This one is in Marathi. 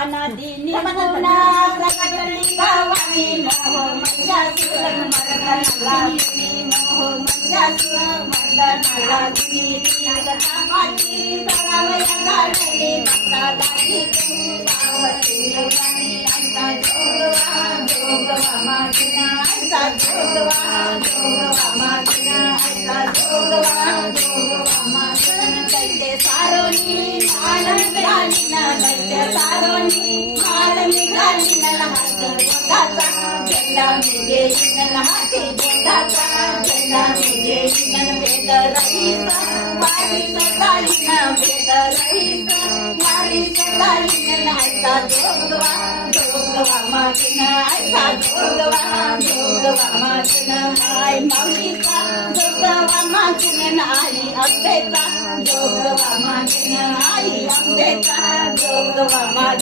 अनादिनी पुन्हा प्रकटली गावानी मोह महिषासुर मर्दनाला गुणी मोह महिषासुर मर्दनाला गुणी कथा माती तळावया गाडली भक्ता लागी गावती राणी आईचा जोगवा माझा आईचा जोगवा माझा आईचा जोगवा माझा दैत्य सारोनी आनंद घालीना दैत्य सारोनी आनंद घालीना हाती बोधाचा झेंडा मुझे इनन हाती बोधाचा झेंडा मुझे इनन वेद रहीसा वारीस चालीना वेद रहीसा वारीस चालीना आईचा जोगवा माझा आईचा जोगवा माझा आई माऊलीचा जोगवा माझा आई अंबेचा जोगवा माझा आई अंबेचा जोगवा माझा